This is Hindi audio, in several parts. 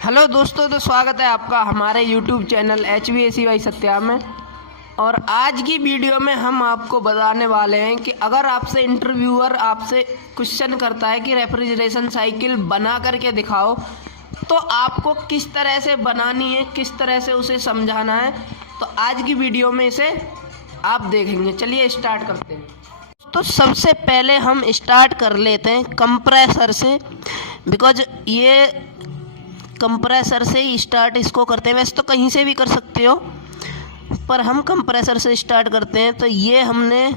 हेलो दोस्तों, तो स्वागत है आपका हमारे YouTube चैनल HVACY सत्या में। और आज की वीडियो में हम आपको बताने वाले हैं कि अगर आपसे इंटरव्यूअर आपसे क्वेश्चन करता है कि रेफ्रिजरेशन साइकिल बना करके दिखाओ, तो आपको किस तरह से बनानी है, किस तरह से उसे समझाना है। तो आज की वीडियो में इसे आप देखेंगे। चलिए स्टार्ट करते हैं। तो सबसे पहले हम स्टार्ट कर लेते हैं कंप्रेसर से, बिकॉज ये कंप्रेसर से ही स्टार्ट इसको करते हैं। वैसे तो कहीं से भी कर सकते हो, पर हम कंप्रेसर से स्टार्ट करते हैं। तो ये हमने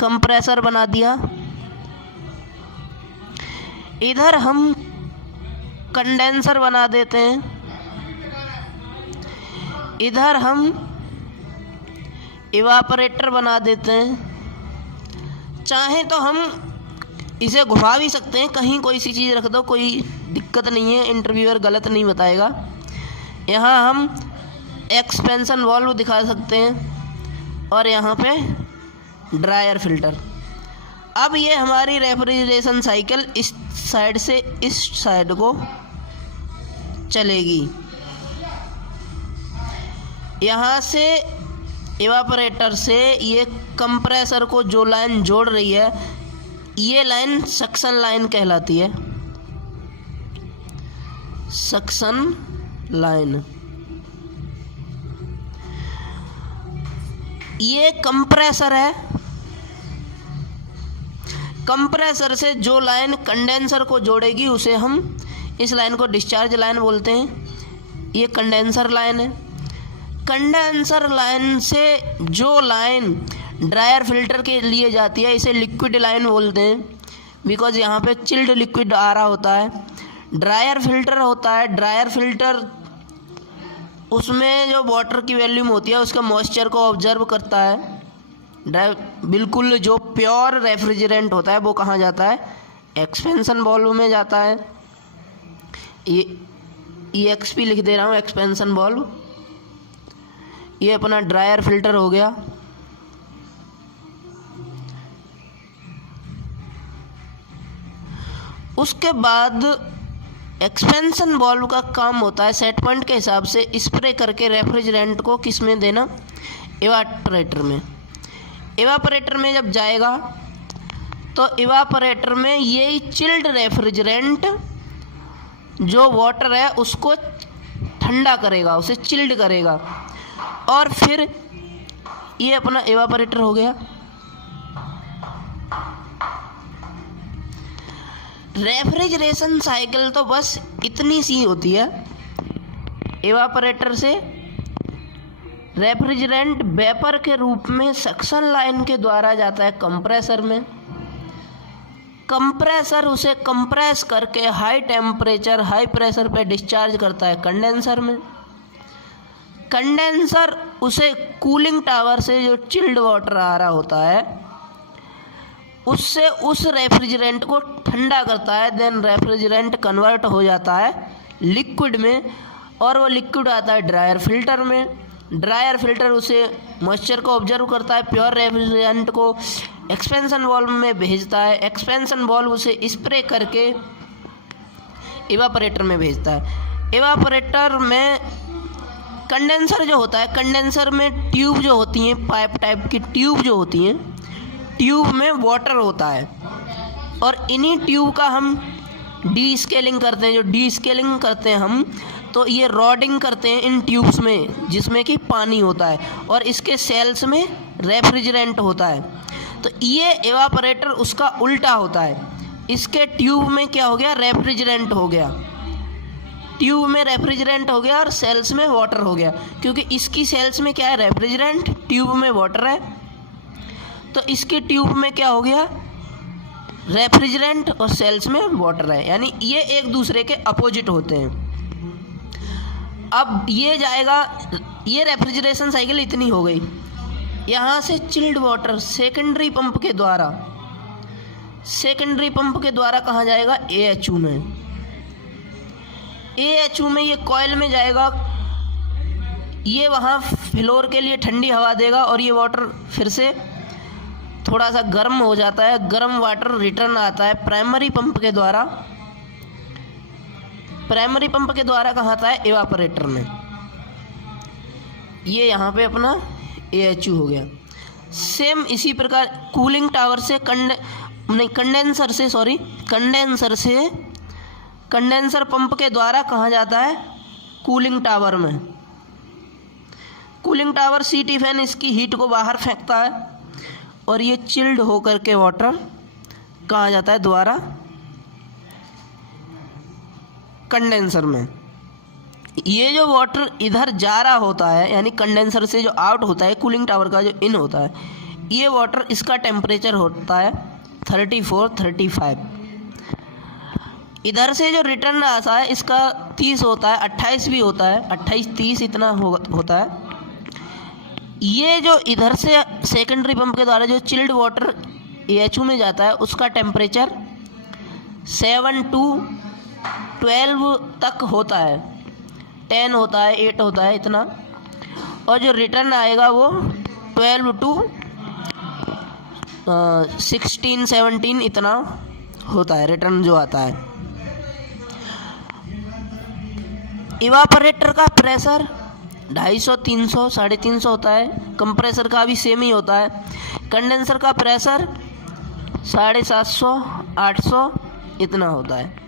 कंप्रेसर बना दिया। इधर हम कंडेंसर बना देते हैं। इधर हम इवापोरेटर बना देते हैं। चाहे तो हम इसे घुमा भी सकते हैं, कहीं कोई सी चीज़ रख दो, कोई दिक्कत नहीं है, इंटरव्यूअर गलत नहीं बताएगा। यहाँ हम एक्सपेंशन वाल्व दिखा सकते हैं और यहाँ पे ड्रायर फिल्टर। अब ये हमारी रेफ्रिजरेशन साइकिल इस साइड से इस साइड को चलेगी। यहाँ से इवापोरेटर से ये कंप्रेसर को जो लाइन जोड़ रही है, ये लाइन सक्शन लाइन कहलाती है। Suction line. ये कंप्रेसर है। कंप्रेसर से जो लाइन कंडेंसर को जोड़ेगी उसे हम इस लाइन को डिस्चार्ज लाइन बोलते हैं। ये कंडेंसर लाइन है। कंडेंसर लाइन से जो लाइन ड्रायर फिल्टर के लिए जाती है, इसे लिक्विड लाइन बोलते हैं, बिकॉज यहाँ पे चिल्ड लिक्विड आ रहा होता है। ड्रायर फिल्टर होता है। ड्रायर फिल्टर उसमें जो वाटर की वॉल्यूम होती है उसका मॉइस्चर को ऑब्जर्व करता है। बिल्कुल जो प्योर रेफ्रिजरेंट होता है वो कहाँ जाता है? एक्सपेंशन वाल्व में जाता है। ये EXP लिख दे रहा हूँ, एक्सपेंशन वाल्व। ये अपना ड्रायर फिल्टर हो गया। उसके बाद एक्सपेंशन वाल्व का काम होता है सेट पॉइंट के हिसाब से स्प्रे करके रेफ्रिजरेंट को किस में देना? इवापोरेटर में। इवापोरेटर में जब जाएगा तो इवापोरेटर में ये चिल्ड रेफ्रिजरेंट जो वाटर है उसको ठंडा करेगा, उसे चिल्ड करेगा। और फिर ये अपना इवापोरेटर हो गया। रेफ्रिजरेशन साइकिल तो बस इतनी सी होती है। इवापोरेटर से रेफ्रिजरेंट वेपर के रूप में सक्शन लाइन के द्वारा जाता है कंप्रेसर में। कंप्रेसर उसे कंप्रेस करके हाई टेम्परेचर हाई प्रेशर पे डिस्चार्ज करता है कंडेंसर में। कंडेंसर उसे कूलिंग टावर से जो चिल्ड वाटर आ रहा होता है उससे उस रेफ्रिजरेंट को ठंडा करता है। देन रेफ्रिजरेंट कन्वर्ट हो जाता है लिक्विड में, और वो लिक्विड आता है ड्रायर फिल्टर में। ड्रायर फिल्टर उसे मॉइस्चर को ऑब्जर्व करता है, प्योर रेफ्रिजरेंट को एक्सपेंशन वाल्व में भेजता है। एक्सपेंशन वाल्व उसे स्प्रे करके इवापोरेटर में भेजता है। इवापोरेटर में कंडेंसर जो होता है, कंडेंसर में ट्यूब जो होती हैं, पाइप टाइप की ट्यूब जो होती हैं, ट्यूब में वाटर होता है। और इन्हीं ट्यूब का हम डी स्केलिंग करते हैं। जो डी स्केलिंग करते हैं हम, तो ये रॉडिंग करते हैं इन ट्यूब्स में जिसमें कि पानी होता है, और इसके सेल्स में रेफ्रिजरेंट होता है। तो ये इवापोरेटर उसका उल्टा होता है। इसके ट्यूब में क्या हो गया? रेफ्रिजरेंट हो गया। ट्यूब में रेफ्रिजरेंट हो गया और सेल्स में वाटर हो गया, क्योंकि इसकी सेल्स में क्या है? रेफ्रिजरेंट, ट्यूब में वाटर है। तो इसके ट्यूब में क्या हो गया? रेफ्रिजरेंट और सेल्स में वाटर है, यानी ये एक दूसरे के अपोजिट होते हैं। अब ये जाएगा, ये रेफ्रिजरेशन साइकिल इतनी हो गई। यहाँ से चिल्ड वाटर सेकेंडरी पंप के द्वारा, सेकेंडरी पंप के द्वारा कहाँ जाएगा? AHU में। AHU में ये कॉइल में जाएगा। ये वहाँ फ्लोर के लिए ठंडी हवा देगा और ये वाटर फिर से थोड़ा सा गर्म हो जाता है। गर्म वाटर रिटर्न आता है प्राइमरी पंप के द्वारा प्राइमरी पंप के द्वारा कहाँ आता है, एवापोरेटर में। ये यहाँ पे अपना AHU हो गया। सेम इसी प्रकार कूलिंग टावर से कंडेंसर पंप के द्वारा कहाँ जाता है, कूलिंग टावर में। कूलिंग टावर सीटी फैन इसकी हीट को बाहर फेंकता है और ये चिल्ड होकर के वाटर कहाँ जाता है, द्वारा कंडेंसर में। ये जो वाटर इधर जा रहा होता है, यानी कंडेंसर से जो आउट होता है, कूलिंग टावर का जो इन होता है, ये वाटर, इसका टेम्परेचर होता है 34-35। इधर से जो रिटर्न आता है इसका 30 होता है, 28 भी होता है, 28-30 इतना होता है। ये जो इधर से सेकेंडरी पंप के द्वारा जो चिल्ड वाटर AHU में जाता है उसका टेम्परेचर 7 to 12 तक होता है, 10 होता है, 8 होता है इतना। और जो रिटर्न आएगा वो 12 to 16-17 इतना होता है, रिटर्न जो आता है। इवापोरेटर का प्रेशर 250, 300, 350 होता है। कंप्रेसर का भी सेम ही होता है। कंडेंसर का प्रेशर 750, 800 इतना होता है।